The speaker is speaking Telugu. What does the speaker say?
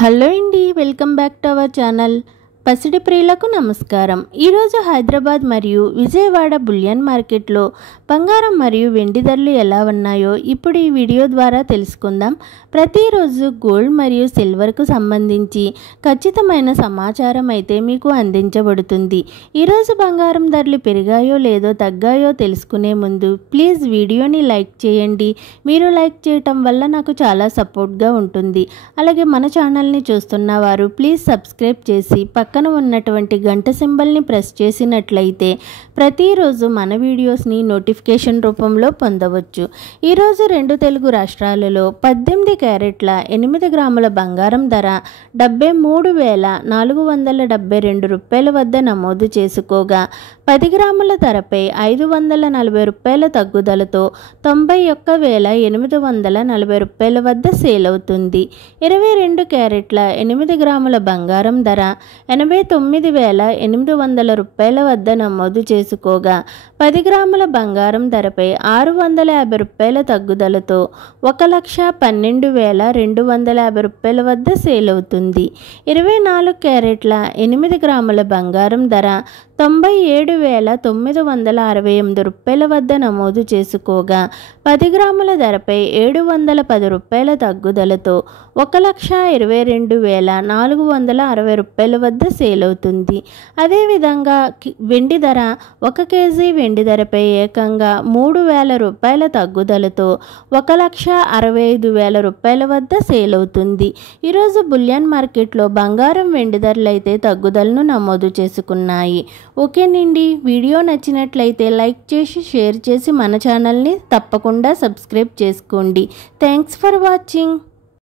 హలో అండి, welcome back to our channel. పసిడి ప్రియులకు నమస్కారం. ఈరోజు హైదరాబాద్ మరియు విజయవాడ బులియన్ మార్కెట్లో బంగారం మరియు వెండి ధరలు ఎలా ఉన్నాయో ఇప్పుడు ఈ వీడియో ద్వారా తెలుసుకుందాం. ప్రతిరోజు గోల్డ్ మరియు సిల్వర్కు సంబంధించి ఖచ్చితమైన సమాచారం అయితే మీకు అందించబడుతుంది. ఈరోజు బంగారం ధరలు పెరిగాయో లేదో తగ్గాయో తెలుసుకునే ముందు ప్లీజ్ వీడియోని లైక్ చేయండి. మీరు లైక్ చేయటం వల్ల నాకు చాలా సపోర్ట్గా ఉంటుంది. అలాగే మన ఛానల్ని చూస్తున్న వారు ప్లీజ్ సబ్స్క్రైబ్ చేసి పక్కన ఉన్నటువంటి గంట సింబల్ని ప్రెస్ చేసినట్లయితే ప్రతిరోజు మన వీడియోస్ని నోటిఫికేషన్ రూపంలో పొందవచ్చు. ఈరోజు రెండు తెలుగు రాష్ట్రాలలో 18 క్యారెట్ల 8 గ్రాముల బంగారం ధర 73,472 రూపాయల వద్ద నమోదు చేసుకోగా 10 గ్రాముల ధరపై 540 రూపాయల తగ్గుదలతో 91,840 రూపాయల వద్ద సేల్ అవుతుంది. 22 క్యారెట్ల 8 గ్రాముల బంగారం ధర 89,800 రూపాయల వద్ద నమోదు చేసుకోగా 10 గ్రాముల బంగారం ధరపై 650 రూపాయల తగ్గుదలతో 1,12,250 రూపాయల వద్ద సేల్ అవుతుంది. 24 క్యారెట్ల 8 గ్రాముల బంగారం ధర 97,968 రూపాయల వద్ద నమోదు చేసుకోగా 10 గ్రాముల ధరపై 710 రూపాయల తగ్గుదలతో 1,22,460 రూపాయల వద్ద సేల్ అవుతుంది. అదేవిధంగా వెండి ధర 1 కేజీ వెండి ధరపై ఏకంగా 3,000 రూపాయల తగ్గుదలతో 1,65,000 రూపాయల వద్ద సేల్ అవుతుంది. ఈరోజు బులియన్ మార్కెట్లో బంగారం వెండి ధరలు అయితే తగ్గుదలను నమోదు చేసుకున్నాయి. ఓకేనండి, వీడియో నచ్చినట్లయితే లైక్ చేసి షేర్ చేసి మన ఛానల్ని తప్పకుండా సబ్స్క్రైబ్ చేసుకోండి. Thanks for watching.